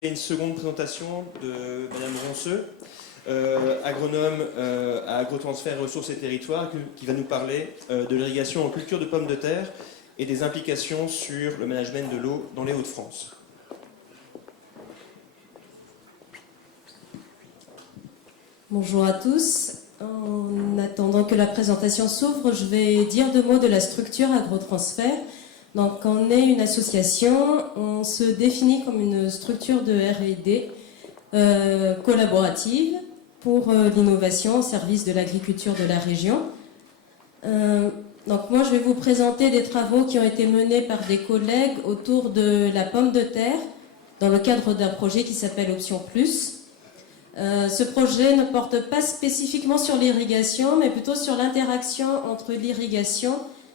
Une seconde présentation de Madame Ronceux, agronome à Agrotransfert Ressources et Territoires, qui va nous parler de l'irrigation en culture de pommes de terre et des implications sur le management de l'eau dans les Hauts-de-France. Bonjour à tous. En attendant que la présentation s'ouvre, je vais dire deux mots de la structure Agrotransfert. Donc, on est une association, on se définit comme une structure de R&D collaborative pour l'innovation au service de l'agriculture de la région. Donc, moi, je vais vous présenter des travaux qui ont été menés par des collègues autour de la pomme de terre dans le cadre d'un projet qui s'appelle Option Plus. Ce projet ne porte pas spécifiquement sur l'irrigation, mais plutôt sur l'interaction entre l'irrigation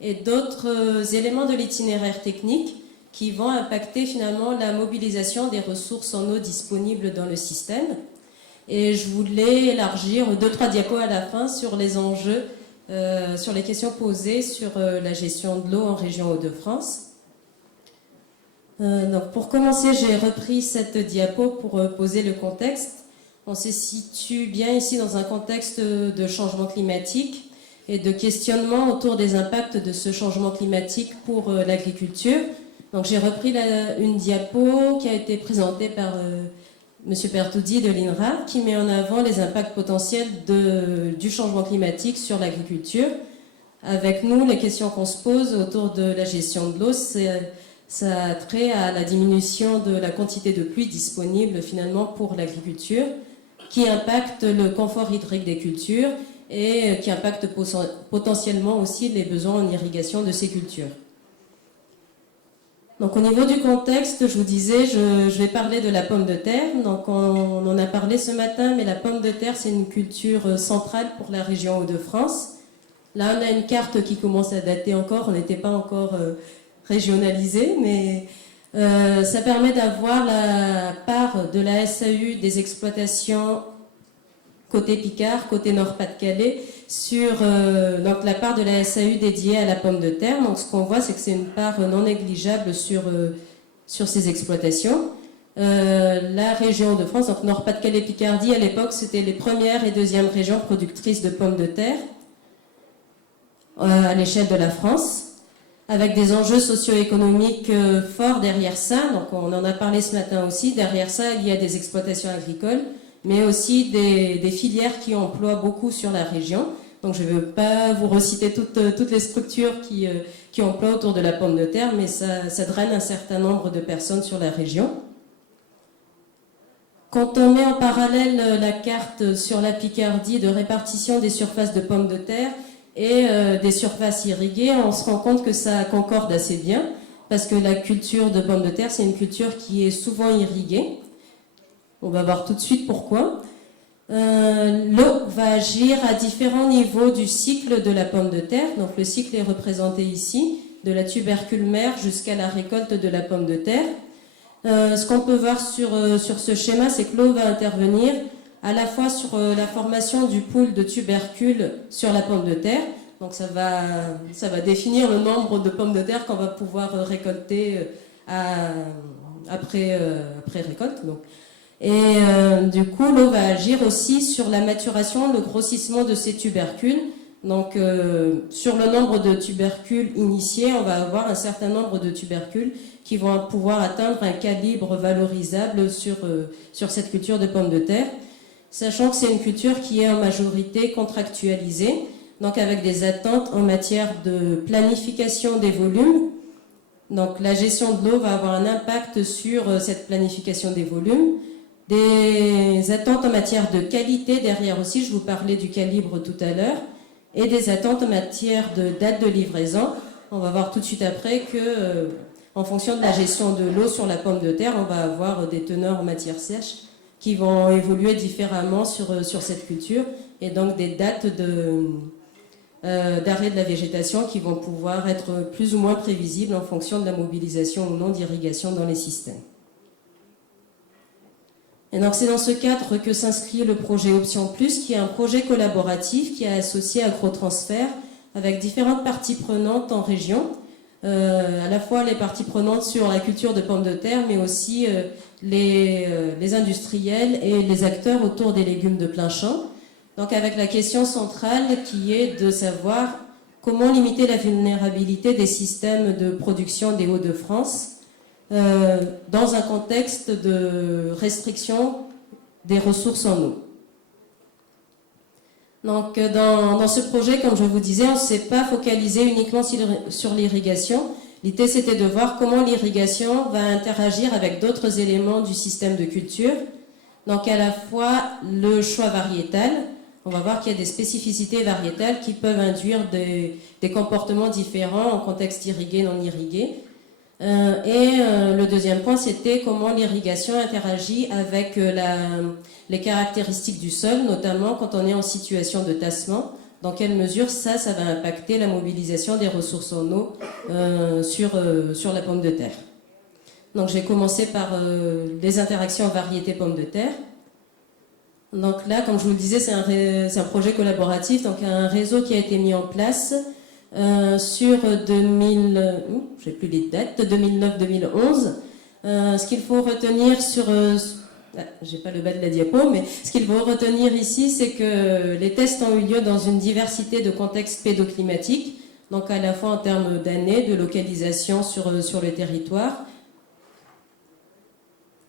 et d'autres éléments de l'itinéraire technique qui vont impacter finalement la mobilisation des ressources en eau disponibles dans le système. Et je voulais élargir 2-3 diapos à la fin sur les enjeux, sur les questions posées sur la gestion de l'eau en région Hauts-de-France. Donc pour commencer, j'ai repris cette diapo pour poser le contexte. On se situe bien ici dans un contexte de changement climatique et de questionnement autour des impacts de ce changement climatique pour l'agriculture. Donc j'ai repris une diapo qui a été présentée par M. Pertoudi de l'INRA, qui met en avant les impacts potentiels du changement climatique sur l'agriculture. Avec nous, les questions qu'on se pose autour de la gestion de l'eau, ça a trait à la diminution de la quantité de pluie disponible finalement pour l'agriculture, qui impacte le confort hydrique des cultures et qui impacte potentiellement aussi les besoins en irrigation de ces cultures. Donc au niveau du contexte, je vous disais, je vais parler de la pomme de terre. Donc on en a parlé ce matin, mais la pomme de terre, c'est une culture centrale pour la région Hauts-de-France. Là, on a une carte qui commence à dater encore, on n'était pas encore régionalisé, mais ça permet d'avoir la part de la SAU des exploitations côté Picard, côté Nord-Pas-de-Calais, sur donc la part de la SAU dédiée à la pomme de terre. Donc ce qu'on voit, c'est que c'est une part non négligeable sur ces exploitations. La région de France, donc Nord-Pas-de-Calais, Picardie, à l'époque, c'était les premières et deuxièmes régions productrices de pommes de terre à l'échelle de la France, avec des enjeux socio-économiques forts derrière ça. Donc on en a parlé ce matin aussi. Derrière ça, il y a des exploitations agricoles, mais aussi des filières qui emploient beaucoup sur la région. Donc je ne veux pas vous reciter toutes les structures qui emploient autour de la pomme de terre, mais ça draine un certain nombre de personnes sur la région. Quand on met en parallèle la carte sur la Picardie de répartition des surfaces de pommes de terre et des surfaces irriguées, on se rend compte que ça concorde assez bien, parce que la culture de pommes de terre, c'est une culture qui est souvent irriguée. On va voir tout de suite pourquoi. L'eau va agir à différents niveaux du cycle de la pomme de terre. Donc le cycle est représenté ici, de la tubercule mère jusqu'à la récolte de la pomme de terre. Ce qu'on peut voir sur ce schéma, c'est que l'eau va intervenir à la fois sur la formation du pool de tubercules sur la pomme de terre. Donc ça va définir le nombre de pommes de terre qu'on va pouvoir récolter après récolte. Donc. Et du coup, l'eau va agir aussi sur la maturation, le grossissement de ces tubercules. Donc, sur le nombre de tubercules initiés, on va avoir un certain nombre de tubercules qui vont pouvoir atteindre un calibre valorisable sur cette culture de pommes de terre, sachant que c'est une culture qui est en majorité contractualisée, donc avec des attentes en matière de planification des volumes. Donc, la gestion de l'eau va avoir un impact sur cette planification des volumes. Des attentes en matière de qualité derrière aussi, je vous parlais du calibre tout à l'heure, et des attentes en matière de date de livraison. On va voir tout de suite après que, en fonction de la gestion de l'eau sur la pomme de terre, on va avoir des teneurs en matière sèche qui vont évoluer différemment sur cette culture, et donc des dates d'arrêt de la végétation qui vont pouvoir être plus ou moins prévisibles en fonction de la mobilisation ou non d'irrigation dans les systèmes. Et donc c'est dans ce cadre que s'inscrit le projet Option Plus, qui est un projet collaboratif qui a associé Agrotransfert avec différentes parties prenantes en région, à la fois les parties prenantes sur la culture de pommes de terre, mais aussi les industriels et les acteurs autour des légumes de plein champ. Donc avec la question centrale qui est de savoir comment limiter la vulnérabilité des systèmes de production des Hauts-de-France dans un contexte de restriction des ressources en eau. Donc dans ce projet, comme je vous disais, on ne s'est pas focalisé uniquement sur l'irrigation. L'idée, c'était de voir comment l'irrigation va interagir avec d'autres éléments du système de culture. Donc à la fois le choix variétal, on va voir qu'il y a des spécificités variétales qui peuvent induire des comportements différents en contexte irrigué, non irrigué. Le deuxième point, c'était comment l'irrigation interagit avec les caractéristiques du sol, notamment quand on est en situation de tassement. Dans quelle mesure ça va impacter la mobilisation des ressources en eau sur la pomme de terre. Donc j'ai commencé par les interactions variétés pommes de terre. Donc là, comme je vous le disais, c'est un projet collaboratif, donc un réseau qui a été mis en place sur 2009-2011. Ce qu'il faut retenir j'ai pas le bas de la diapo, mais ce qu'il faut retenir ici, c'est que les tests ont eu lieu dans une diversité de contextes pédoclimatiques, donc à la fois en termes d'années, de localisation sur le territoire,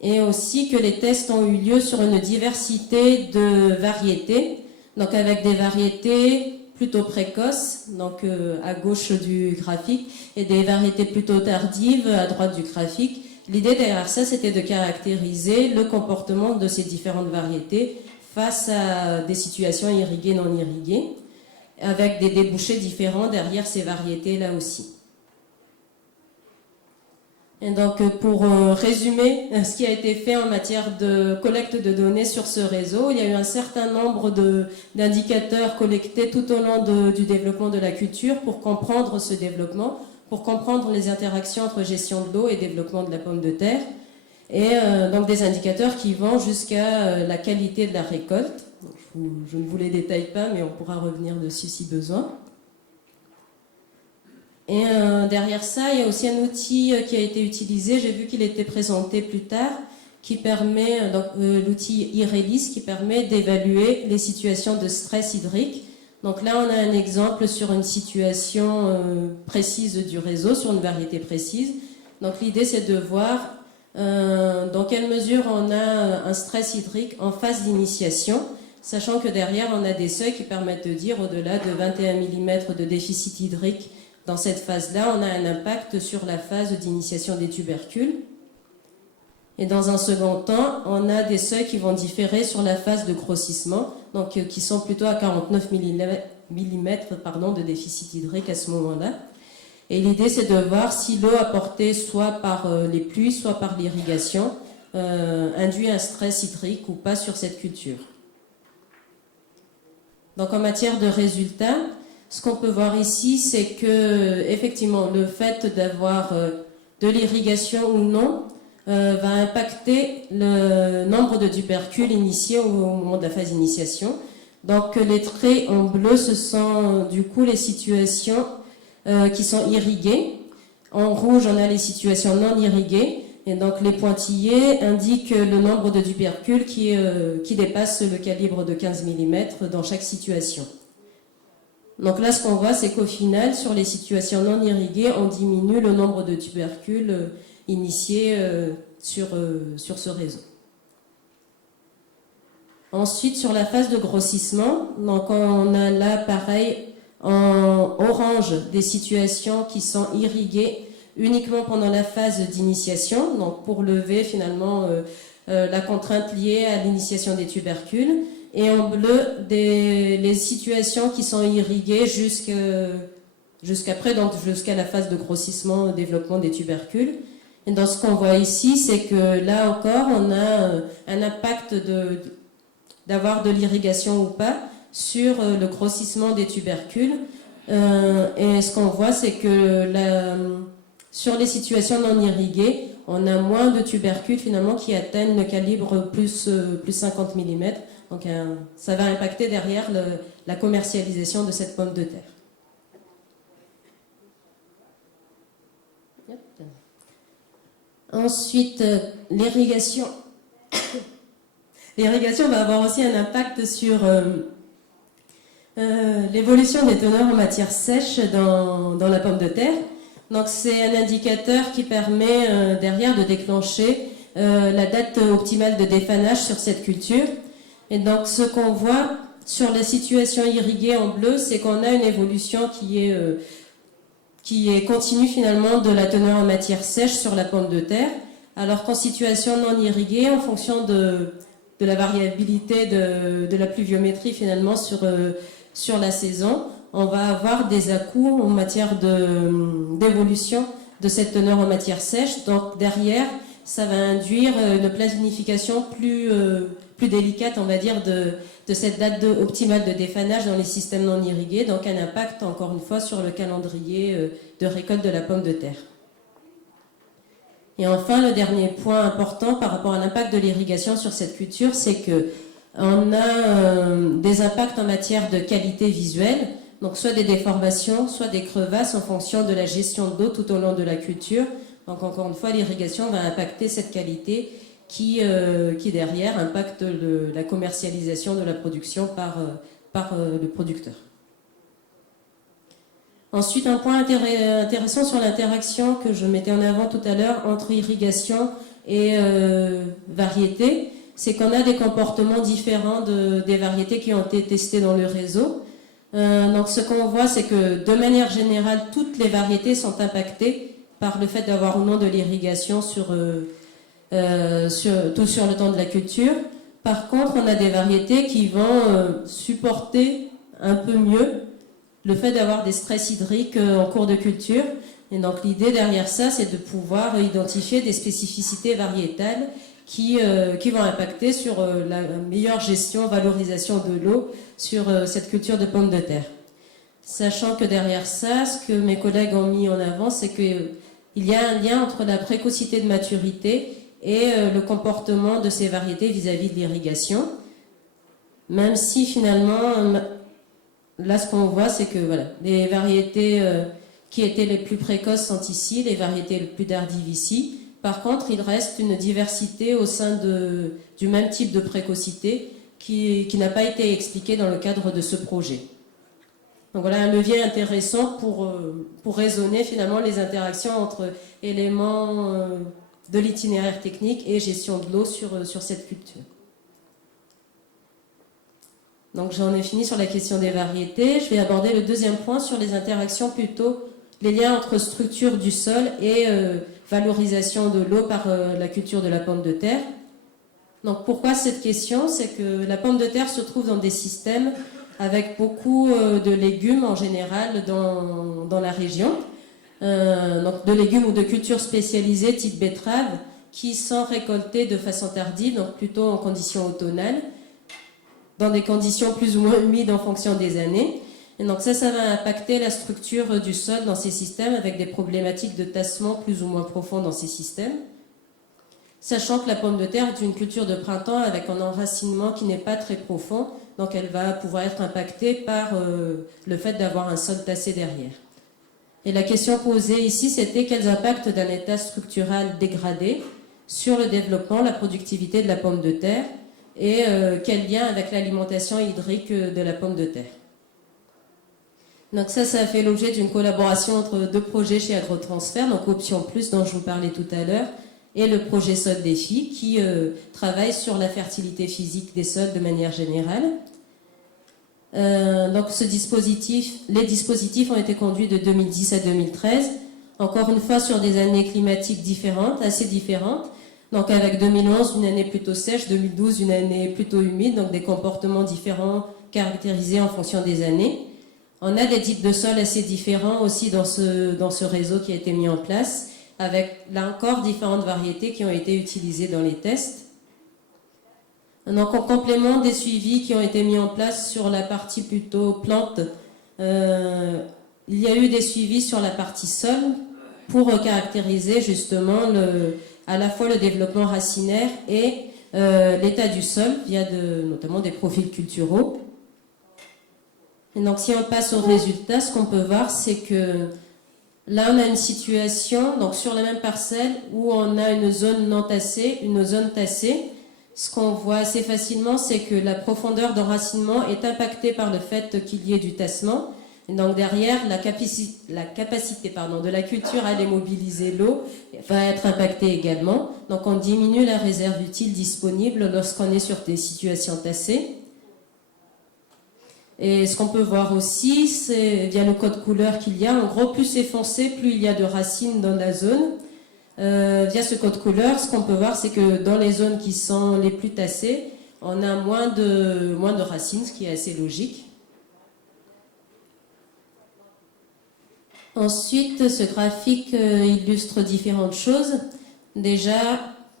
et aussi que les tests ont eu lieu sur une diversité de variétés, donc avec des variétés plutôt précoces, donc à gauche du graphique, et des variétés plutôt tardives à droite du graphique. L'idée derrière ça, c'était de caractériser le comportement de ces différentes variétés face à des situations irriguées, non irriguées, avec des débouchés différents derrière ces variétés-là aussi. Et donc, pour résumer ce qui a été fait en matière de collecte de données sur ce réseau, il y a eu un certain nombre d'indicateurs collectés tout au long du développement de la culture pour comprendre ce développement, pour comprendre les interactions entre gestion de l'eau et développement de la pomme de terre, et donc des indicateurs qui vont jusqu'à la qualité de la récolte. Je ne vous les détaille pas, mais on pourra revenir dessus si besoin. Et derrière ça, il y a aussi un outil qui a été utilisé, j'ai vu qu'il était présenté plus tard, qui permet, l'outil IRELIS, qui permet d'évaluer les situations de stress hydrique. Donc là, on a un exemple sur une situation précise du réseau, sur une variété précise. Donc l'idée, c'est de voir dans quelle mesure on a un stress hydrique en phase d'initiation, sachant que derrière, on a des seuils qui permettent de dire au-delà de 21 mm de déficit hydrique. Dans cette phase-là, on a un impact sur la phase d'initiation des tubercules. Et dans un second temps, on a des seuils qui vont différer sur la phase de grossissement, donc qui sont plutôt à 49 mm de déficit hydrique à ce moment-là. Et l'idée, c'est de voir si l'eau apportée soit par les pluies, soit par l'irrigation, induit un stress hydrique ou pas sur cette culture. Donc en matière de résultats, ce qu'on peut voir ici, c'est que effectivement, le fait d'avoir de l'irrigation ou non va impacter le nombre de tubercules initiés au moment de la phase d'initiation. Donc les traits en bleu, ce sont du coup les situations qui sont irriguées. En rouge, on a les situations non irriguées. Et donc les pointillés indiquent le nombre de tubercules qui dépasse le calibre de 15 mm dans chaque situation. Donc là, ce qu'on voit, c'est qu'au final, sur les situations non irriguées, on diminue le nombre de tubercules initiés sur ce réseau. Ensuite, sur la phase de grossissement, donc on a là, pareil, en orange, des situations qui sont irriguées uniquement pendant la phase d'initiation, donc pour lever finalement la contrainte liée à l'initiation des tubercules. Et en bleu, les situations qui sont irriguées jusqu'après, donc jusqu'à la phase de grossissement, développement des tubercules. Et dans ce qu'on voit ici, c'est que là encore, on a un impact d'avoir de l'irrigation ou pas sur le grossissement des tubercules. Et ce qu'on voit, c'est que sur les situations non irriguées, on a moins de tubercules finalement qui atteignent le calibre plus 50 mm. Donc ça va impacter derrière la commercialisation de cette pomme de terre. Ensuite, l'irrigation. L'irrigation va avoir aussi un impact sur l'évolution des teneurs en matière sèche dans la pomme de terre. Donc c'est un indicateur qui permet derrière de déclencher la date optimale de défanage sur cette culture. Et donc ce qu'on voit sur la situation irriguée en bleu, c'est qu'on a une évolution qui est continue finalement de la teneur en matière sèche sur la pomme de terre, alors qu'en situation non irriguée, en fonction de la variabilité de la pluviométrie finalement sur la saison, on va avoir des à-coups en matière d'évolution de cette teneur en matière sèche. Donc derrière, ça va induire une planification plus délicate, on va dire, de cette date optimale de défanage dans les systèmes non irrigués, donc un impact encore une fois sur le calendrier de récolte de la pomme de terre. Et enfin, le dernier point important par rapport à l'impact de l'irrigation sur cette culture, c'est que on a des impacts en matière de qualité visuelle, donc soit des déformations, soit des crevasses en fonction de la gestion de l'eau tout au long de la culture. Donc encore une fois, l'irrigation va impacter cette qualité qui derrière impacte la commercialisation de la production par le producteur. Ensuite, un point intéressant sur l'interaction que je mettais en avant tout à l'heure entre irrigation et variété, c'est qu'on a des comportements différents des variétés qui ont été testées dans le réseau. Donc ce qu'on voit, c'est que de manière générale, toutes les variétés sont impactées par le fait d'avoir ou non de l'irrigation sur le temps de la culture. Par contre, on a des variétés qui vont supporter un peu mieux le fait d'avoir des stress hydriques en cours de culture. Et donc l'idée derrière ça, c'est de pouvoir identifier des spécificités variétales qui vont impacter sur la meilleure gestion, valorisation de l'eau sur cette culture de pommes de terre. Sachant que derrière ça, ce que mes collègues ont mis en avant, c'est qu'il y a un lien entre la précocité de maturité et le comportement de ces variétés vis-à-vis de l'irrigation. Même si finalement, là ce qu'on voit, c'est que voilà, les variétés qui étaient les plus précoces sont ici, les variétés les plus tardives ici. Par contre, il reste une diversité au sein du même type de précocité qui n'a pas été expliquée dans le cadre de ce projet. Donc voilà un levier intéressant pour raisonner finalement les interactions entre éléments de l'itinéraire technique et gestion de l'eau sur cette culture. Donc j'en ai fini sur la question des variétés. Je vais aborder le deuxième point sur les interactions, plutôt les liens entre structure du sol et valorisation de l'eau par la culture de la pomme de terre. Donc pourquoi cette question? C'est que la pomme de terre se trouve dans des systèmes avec beaucoup de légumes en général dans la région. Donc de légumes ou de cultures spécialisées type betterave qui sont récoltées de façon tardive, donc plutôt en conditions automnales, dans des conditions plus ou moins humides en fonction des années. Et donc ça va impacter la structure du sol dans ces systèmes avec des problématiques de tassement plus ou moins profonds dans ces systèmes. Sachant que la pomme de terre est une culture de printemps avec un enracinement qui n'est pas très profond, donc elle va pouvoir être impactée par le fait d'avoir un sol tassé derrière. Et la question posée ici, c'était quels impacts d'un état structural dégradé sur le développement, la productivité de la pomme de terre et quel lien avec l'alimentation hydrique de la pomme de terre. Donc ça a fait l'objet d'une collaboration entre deux projets chez Agrotransfert, donc Option Plus dont je vous parlais tout à l'heure, et le projet Sol Défi qui travaille sur la fertilité physique des sols de manière générale. Donc les dispositifs ont été conduits de 2010 à 2013, encore une fois sur des années climatiques différentes, assez différentes. Donc avec 2011 une année plutôt sèche, 2012 une année plutôt humide, donc des comportements différents caractérisés en fonction des années. On a des types de sols assez différents aussi dans ce réseau qui a été mis en place, avec là encore différentes variétés qui ont été utilisées dans les tests. Donc en complément des suivis qui ont été mis en place sur la partie plutôt plante, il y a eu des suivis sur la partie sol pour caractériser justement à la fois le développement racinaire et l'état du sol via notamment des profils culturaux. Et donc si on passe aux résultats, ce qu'on peut voir, c'est que Là, on a une situation, donc sur la même parcelle, où on a une zone non tassée, une zone tassée. Ce qu'on voit assez facilement, c'est que la profondeur d'enracinement est impactée par le fait qu'il y ait du tassement. Et donc derrière, la capacité de la culture à aller mobiliser l'eau va être impactée également. Donc on diminue la réserve utile disponible lorsqu'on est sur des situations tassées. Et ce qu'on peut voir aussi, c'est via le code couleur qu'il y a, en gros, plus c'est foncé, plus il y a de racines dans la zone. Via ce code couleur, ce qu'on peut voir, c'est que dans les zones qui sont les plus tassées, on a moins de racines, ce qui est assez logique. Ensuite, ce graphique illustre différentes choses. Déjà,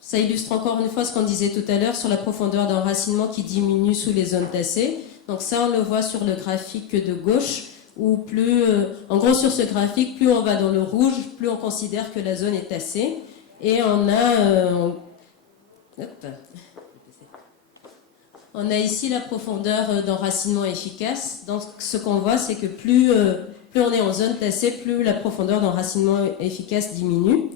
ça illustre encore une fois ce qu'on disait tout à l'heure sur la profondeur d'enracinement qui diminue sous les zones tassées. Donc ça, on le voit sur le graphique de gauche, où en gros sur ce graphique, plus on va dans le rouge, plus on considère que la zone est tassée. Et on a ici la profondeur d'enracinement efficace. Donc ce qu'on voit, c'est que plus on est en zone tassée, plus la profondeur d'enracinement efficace diminue.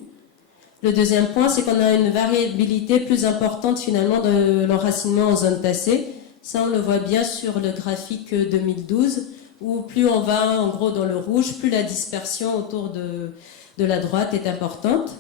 Le deuxième point, c'est qu'on a une variabilité plus importante finalement de l'enracinement en zone tassée. Ça, on le voit bien sur le graphique 2012, où plus on va en gros dans le rouge, plus la dispersion autour de la droite est importante.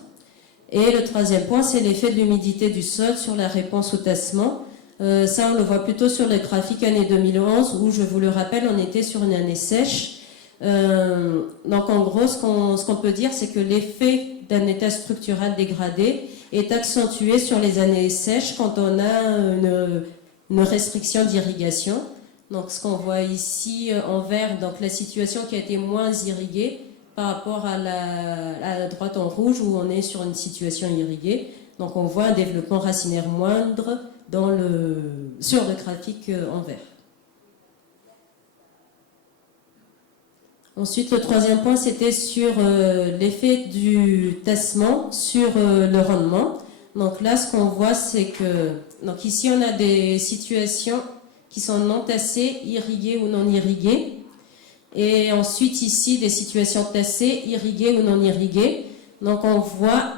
Et le troisième point, c'est l'effet de l'humidité du sol sur la réponse au tassement. Ça, on le voit plutôt sur le graphique année 2011, où, je vous le rappelle, on était sur une année sèche. Donc en gros, ce qu'on peut dire, c'est que l'effet d'un état structural dégradé est accentué sur les années sèches quand on a une restriction d'irrigation. Donc ce qu'on voit ici en vert, donc la situation qui a été moins irriguée par rapport à la droite en rouge où on est sur une situation irriguée. Donc on voit un développement racinaire moindre sur le graphique en vert. Ensuite, le troisième point, c'était sur l'effet du tassement sur le rendement. Donc là, ce qu'on voit, c'est que donc ici, on a des situations qui sont non tassées, irriguées ou non irriguées. Et ensuite, ici, des situations tassées, irriguées ou non irriguées. Donc on voit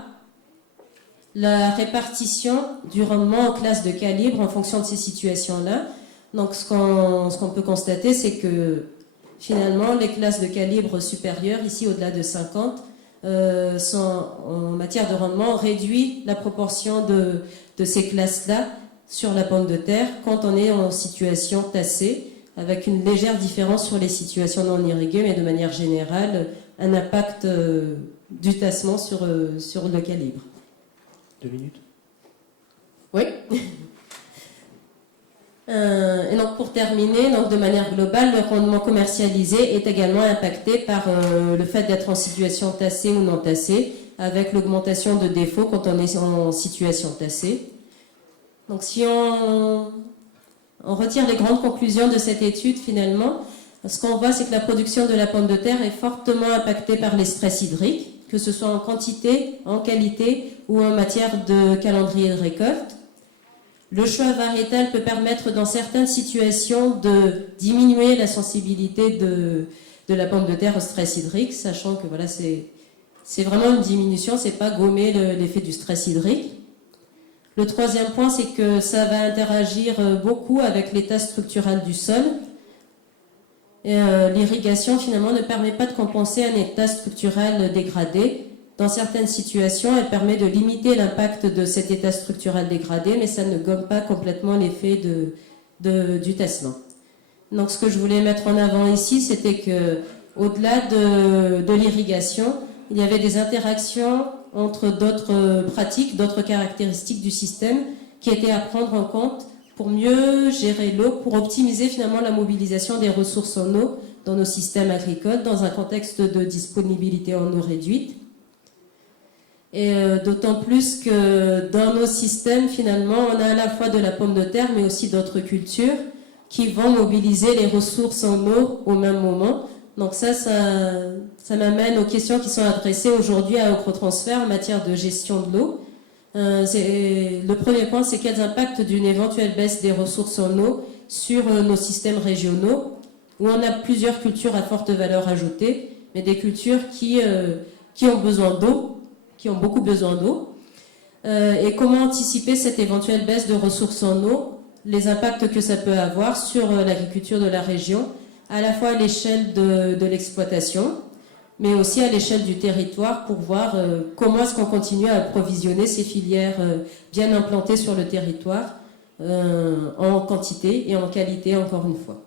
la répartition du rendement en classe de calibre en fonction de ces situations-là. Donc ce qu'on peut constater, c'est que finalement, les classes de calibre supérieur, ici au-delà de 50, sont en matière de rendement réduit la proportion de ces classes-là sur la pomme de terre quand on est en situation tassée, avec une légère différence sur les situations non irriguées, mais de manière générale, un impact du tassement sur le calibre. 2 minutes. Oui. Et donc pour terminer, donc de manière globale, le rendement commercialisé est également impacté par le fait d'être en situation tassée ou non tassée, avec l'augmentation de défauts quand on est en situation tassée. Donc si on retire les grandes conclusions de cette étude, finalement, ce qu'on voit, c'est que la production de la pomme de terre est fortement impactée par les stress hydriques, que ce soit en quantité, en qualité ou en matière de calendrier de récolte. Le choix variétal peut permettre dans certaines situations de diminuer la sensibilité de la pomme de terre au stress hydrique, sachant que voilà, c'est vraiment une diminution, c'est pas gommer l'effet du stress hydrique. Le troisième point, c'est que ça va interagir beaucoup avec l'état structural du sol. L'irrigation, finalement, ne permet pas de compenser un état structural dégradé. Dans certaines situations, elle permet de limiter l'impact de cet état structural dégradé, mais ça ne gomme pas complètement l'effet du tassement. Donc, ce que je voulais mettre en avant ici, c'était que, au-delà de l'irrigation, il y avait des interactions entre d'autres pratiques, d'autres caractéristiques du système qui étaient à prendre en compte pour mieux gérer l'eau, pour optimiser finalement la mobilisation des ressources en eau dans nos systèmes agricoles dans un contexte de disponibilité en eau réduite. Et d'autant plus que dans nos systèmes, finalement, on a à la fois de la pomme de terre, mais aussi d'autres cultures qui vont mobiliser les ressources en eau au même moment. Donc ça m'amène aux questions qui sont adressées aujourd'hui à Agrotransfert en matière de gestion de l'eau. Le premier point, c'est quels impacts d'une éventuelle baisse des ressources en eau sur nos systèmes régionaux, où on a plusieurs cultures à forte valeur ajoutée, mais des cultures qui ont besoin d'eau, qui ont beaucoup besoin d'eau. Et comment anticiper cette éventuelle baisse de ressources en eau, les impacts que ça peut avoir sur l'agriculture de la région, à la fois à l'échelle de l'exploitation, mais aussi à l'échelle du territoire pour voir comment est-ce qu'on continue à approvisionner ces filières bien implantées sur le territoire en quantité et en qualité, encore une fois.